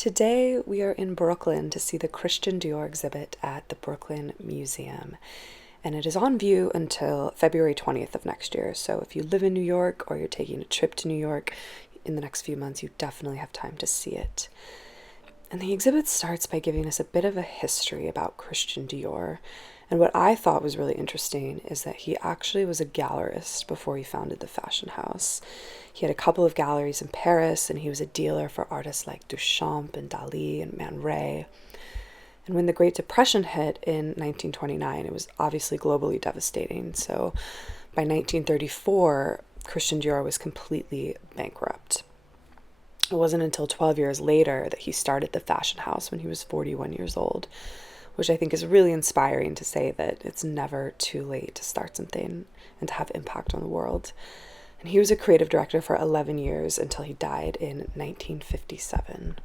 Today we are in Brooklyn to see the Christian Dior exhibit at the Brooklyn Museum. And it is on view until February 20th of next year. So if you live in New York or you're taking a trip to New York in the next few months, you definitely have time to see it. And the exhibit starts by giving us a bit of a history about Christian Dior. And what I thought was really interesting is that he actually was a gallerist before he founded the fashion house. He had a couple of galleries in Paris, and he was a dealer for artists like Duchamp and Dali and Man Ray. And when the Great Depression hit in 1929, it was obviously globally devastating. So by 1934, Christian Dior was completely bankrupt. It wasn't until 12 years later that he started the fashion house when he was 41 years old, which I think is really inspiring to say that it's never too late to start something and to have impact on the world. And he was a creative director for 11 years until he died in 1957.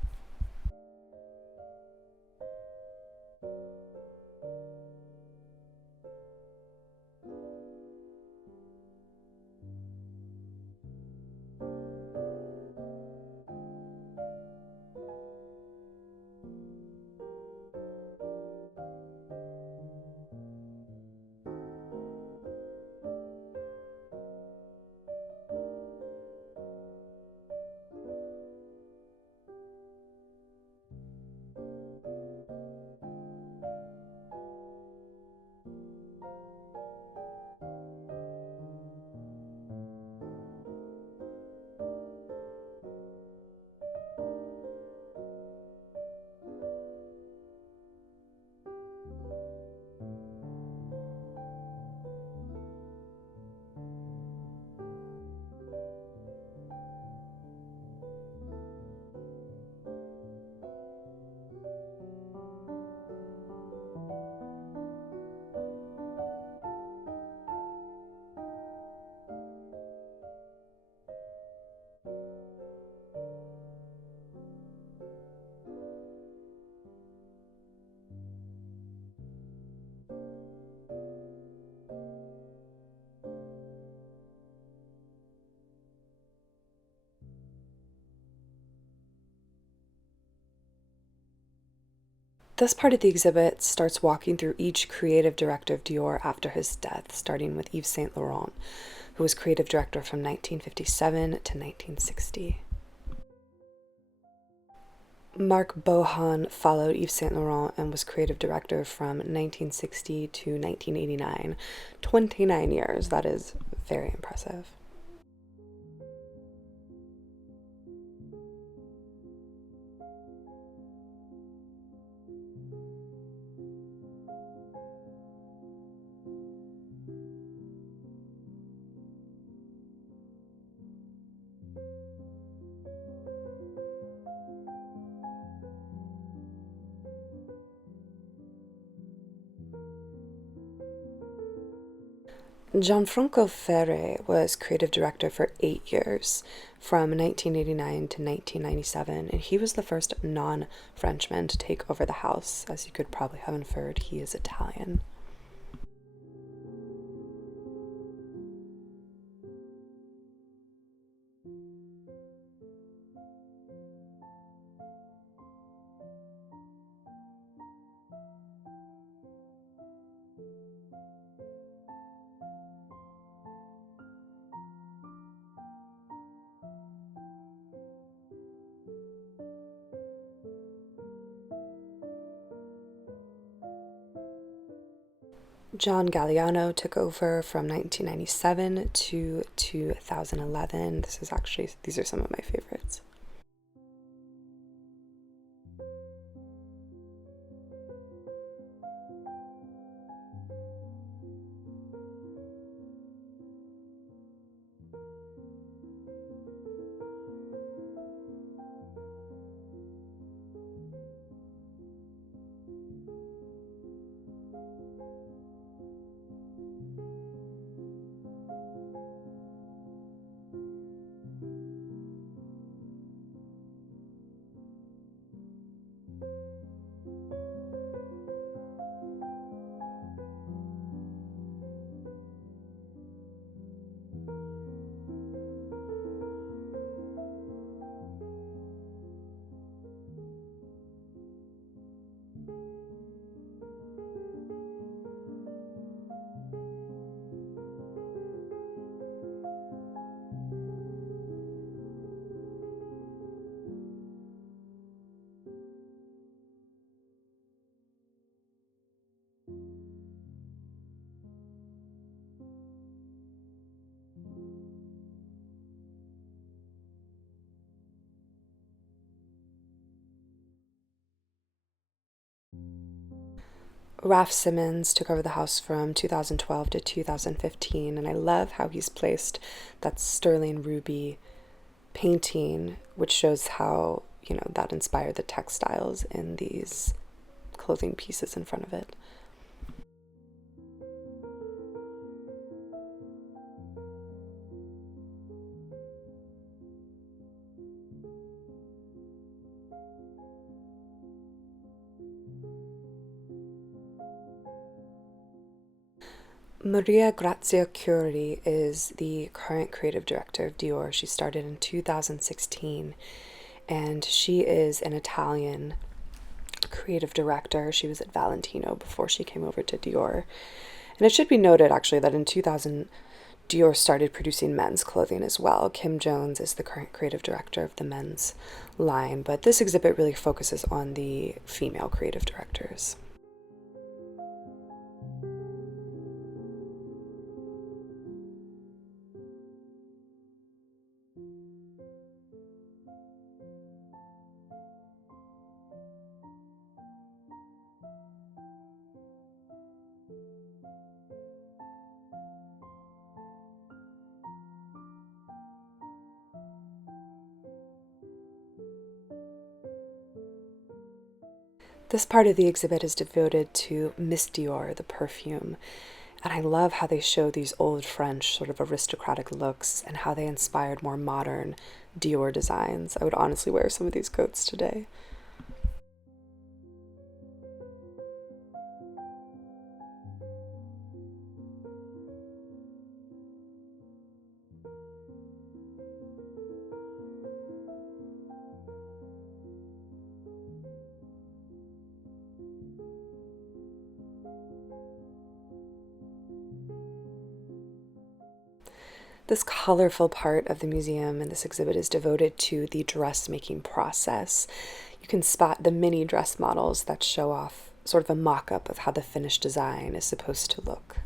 This part of the exhibit starts walking through each creative director of Dior after his death, starting with Yves Saint Laurent, who was creative director from 1957 to 1960. Marc Bohan followed Yves Saint Laurent and was creative director from 1960 to 1989. 29 years, that is very impressive. Gianfranco Ferre was creative director for 8 years, from 1989 to 1997, and he was the first non-Frenchman to take over the house. As you could probably have inferred, he is Italian. John Galliano took over from 1997 to 2011. These are some of my favorites. Raf Simons took over the house from 2012 to 2015, and I love how he's placed that sterling ruby painting, which shows how, that inspired the textiles in these clothing pieces in front of it. Maria Grazia Chiuri is the current creative director of Dior. She started in 2016, and she is an Italian creative director. She was at Valentino before she came over to Dior. And it should be noted, actually, that in 2000, Dior started producing men's clothing as well. Kim Jones is the current creative director of the men's line, but this exhibit really focuses on the female creative directors. This part of the exhibit is devoted to Miss Dior, the perfume, and I love how they show these old French sort of aristocratic looks and how they inspired more modern Dior designs. I would honestly wear some of these coats today. This colorful part of the museum and this exhibit is devoted to the dressmaking process. You can spot the mini dress models that show off sort of a mock-up of how the finished design is supposed to look.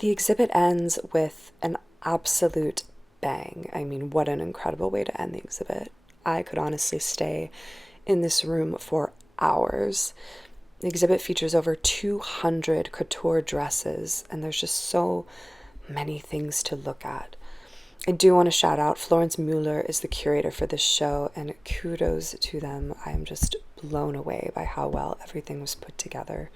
The exhibit ends with an absolute bang. I mean, what an incredible way to end the exhibit. I could honestly stay in this room for hours. The exhibit features over 200 couture dresses, and there's just so many things to look at. I do want to shout out Florence Mueller is the curator for this show, and kudos to them. I am just blown away by how well everything was put together.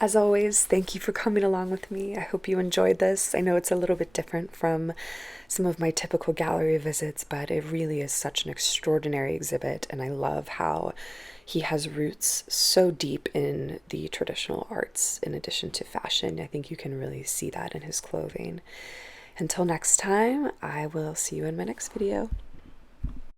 As always, thank you for coming along with me. I hope you enjoyed this. I know it's a little bit different from some of my typical gallery visits, but it really is such an extraordinary exhibit, and I love how he has roots so deep in the traditional arts in addition to fashion. I think you can really see that in his clothing. Until next time, I will see you in my next video.